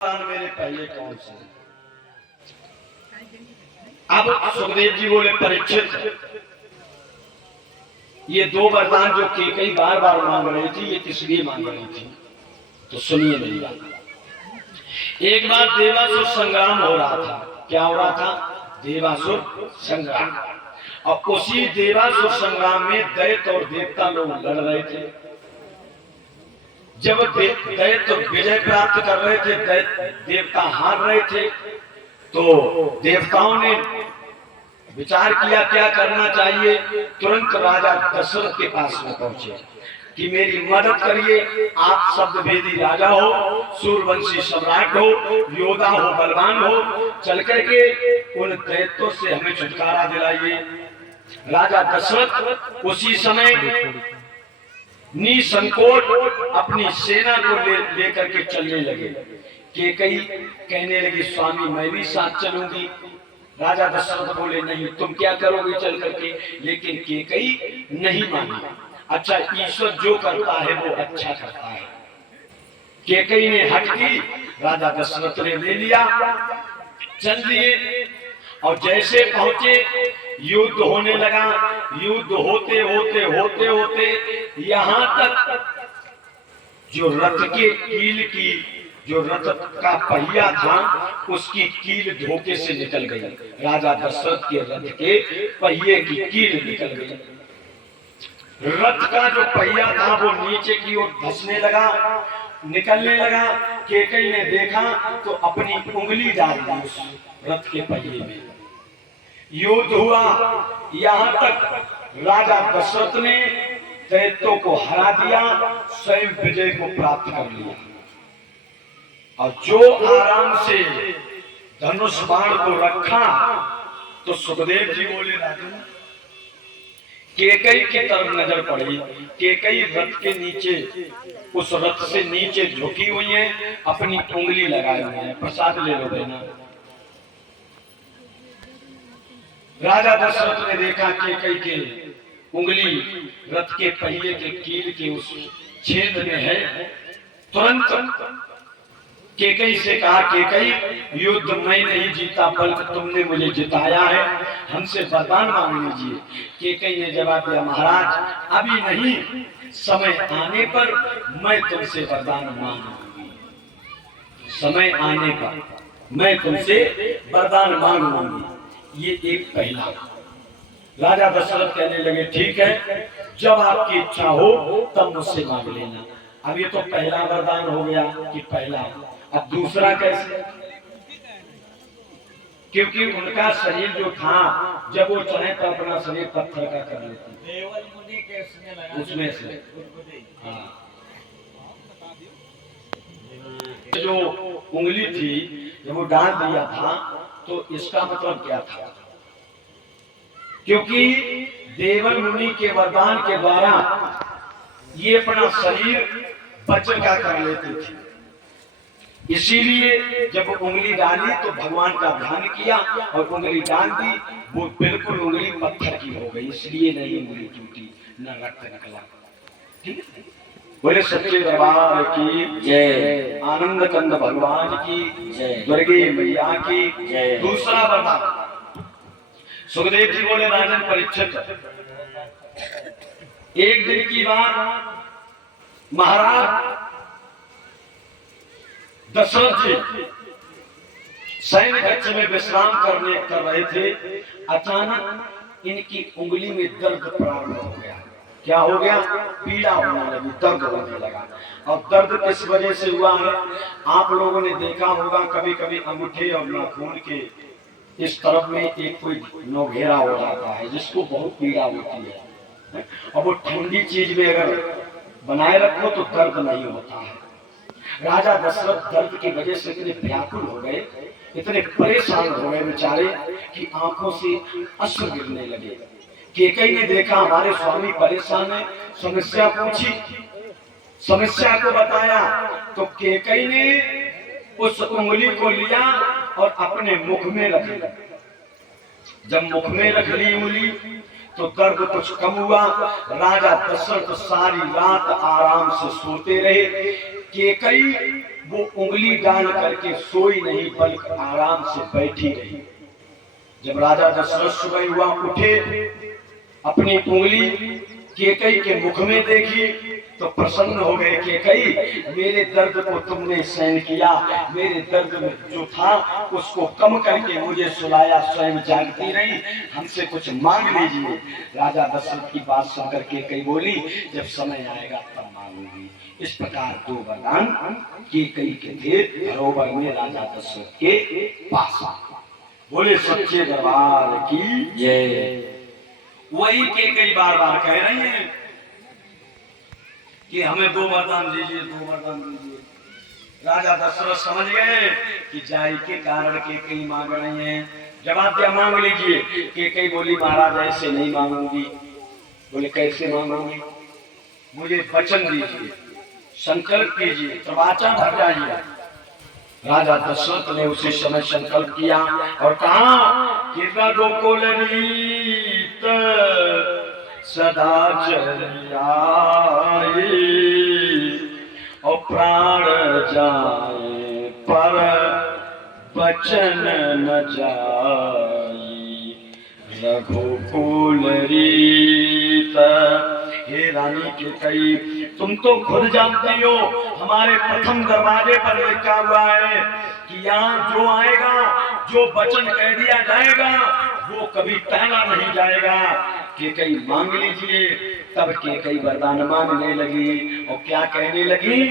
मेरे पहले कौन से? अब सुखदेव जी बोले, परीक्षित, ये दो वरदान जो कई बार बार मांग रही थी, ये किस लिए मांग रही थी? तो सुनिए मेरी बात। एक बार देवासुर संग्राम हो रहा था। क्या हो रहा था? देवासुर संग्राम। और उसी देवासुर संग्राम में दैत्य और देवता लोग लड़ रहे थे। जब दैत्य विजय प्राप्त कर रहे थे, देवता हार रहे थे, तो देवताओं ने विचार किया क्या करना चाहिए। तुरंत राजा दशरथ के पास में पहुंचे कि मेरी मदद करिए। आप शब्दभेदी राजा हो, सूर्यवंशी सम्राट हो, योद्धा हो, बलवान हो, चल करके उन दैत्यों से हमें छुटकारा दिलाइए। राजा दशरथ उसी समय निसंकोच अपनी सेना को लेकर के चलने लगे। केकई कहने लगी, स्वामी मैं भी साथ चलूंगी। राजा दशरथ बोले, नहीं, तुम क्या करोगे चल करके? लेकिन केकई नहीं मानी। अच्छा, ईश्वर जो करता है वो अच्छा करता है। केकई ने हट की, राजा दशरथ ने ले लिया, चल दिए। और जैसे पहुंचे, युद्ध होने लगा। युद्ध होते होते होते होते यहां तक जो रथ के कील की, जो रथ का पहिया था, उसकी कील धोखे से निकल गई। राजा दशरथ के रथ के पहिए की कील निकल गई। रथ का जो पहिया था वो नीचे की ओर धंसने लगा, निकलने लगा। केकई ने देखा तो अपनी उंगली डाल दी उस रथ के पहिए में। युद्ध हुआ। यहां तक राजा दशरथ ने दैत्यों को हरा दिया, स्वयं विजय को प्राप्त कर लिया। और जो आराम से धनुष बाण को रखा, तो सुखदेव जी बोले, राजन, केकई की तरफ नजर पड़ी। केकई रथ के नीचे, उस रथ से नीचे झुकी हुई है, अपनी उंगली लगाई हुई है। प्रसाद ले लो देना। राजा दशरथ ने देखा केकई के उंगली रथ के पहिए के कील के उस छेद में है। तुरंत केकई से कहा, केकई, युद्ध मैं नहीं जीता, बल्कि तुमने मुझे जिताया है, हमसे वरदान मांग लीजिए। केकई ने जवाब दिया, महाराज, अभी नहीं, समय आने पर मैं तुमसे वरदान मांगूंगी। समय आने पर मैं तुमसे वरदान मांगूंगी। ये एक पहला। राजा दशरथ कहने लगे, ठीक है, जब आपकी इच्छा हो तब मुझसे मांग लेना। अब ये तो पहला वरदान हो गया कि पहला। अब दूसरा कैसे? क्योंकि उनका शरीर जो था, जब वो चाहे तो अपना शरीर पत्थर का कर लेते, उसमें से। हाँ, जो उंगली थी, जब वो डाल दिया था, तो इसका मतलब क्या था? क्योंकि देवल मुनि के वरदान के द्वारा ये अपना शरीर बचन का कर लेते थे। इसीलिए जब उंगली डाली तो भगवान का ध्यान किया और उंगली डाल दी, वो बिल्कुल उंगली पत्थर की हो गई। इसलिए नहीं उंगली टूटी, न रक्त निकला। ठीक है? बोले सच्चे दरबार की जय, आनंद कंद भगवान की जय, दुर्गे मैया की जय। दूसरा वरदान। सुखदेव जी बोले, राजन परीक्षित, एक दिन की बात, महाराज दशरथ जी सैन्य कक्ष में विश्राम कर रहे थे। अचानक इनकी उंगली में दर्द प्रारंभ हो गया। क्या हो गया? पीड़ा होने लगी, दर्द होने लगा। और दर्द किस वजह से हुआ है? आप लोगों ने देखा होगा, कभी कभी अंगूठे और नाखून के इस तरफ में एक कोई नोघेरा हो जाता है, जिसको बहुत पीड़ा होती है। और वो ठंडी चीज में अगर बनाए रखो तो दर्द नहीं होता है। राजा दशरथ दर्द की वजह से इतने व्याकुल हो गए, इतने परेशान हो गए बेचारे, कि आंखों से अश्रु गिरने लगे। केकई ने देखा हमारे स्वामी परेशान है, समस्या पूछी, समस्या को बताया, तो केकई ने उस उंगली को लिया और अपने मुख में रख लिया। जब मुख में रख ली उंगली, तो दर्द कुछ कम हुआ। राजा दशरथ सारी रात आराम से सोते रहे। केकई वो उंगली डाल करके सोई नहीं, बल्कि आराम से बैठी रही। जब राजा दशरथ सुबह हुआ उठे, अपनी उंगली केकई के मुख में देखी तो प्रसन्न हो गए। केकई, मेरे दर्द को तुमने सहन किया, मेरे दर्द में जो था उसको कम करके मुझे सुलाया, स्वयं जागती रही, हमसे कुछ मांग लीजिए। राजा दशरथ की बात सुनकर केकई बोली, जब समय आएगा तब मांगूंगी। इस प्रकार दो वरदान केकई के थे धरोहर में राजा दशरथ के पास। बोले सच्चे दरबार की जय। वही केकई बार बार कह रही हैं कि हमें दो वरदान दीजिए, दो वरदान दीजिए। राजा दशरथ समझ गए कि जाई के कारण केकई मांग रही हैं, जवाब दिया मांग लीजिए। केकई बोली, महाराज ऐसे नहीं मांगूंगी। बोले कैसे मांगूंगी? मुझे वचन दीजिए, संकल्प कीजिए, प्रवाचा भर जाइए। राजा दशरथ ने उसी समय संकल्प किया और कहा, कितना गोकुल रीत सदा चली आई, और प्राण जाए पर वचन न जाई, रघुकुल रीत। हे रानी केकई, तुम तो खुद जानती हो हमारे प्रथम दरवाजे पर लिखा हुआ है कि यहाँ जो आएगा, जो वचन कह दिया जाएगा वो कभी टाला नहीं जाएगा। केकई मांग लीजिए। तब केकई वरदान मांगने लगी और क्या कहने लगी?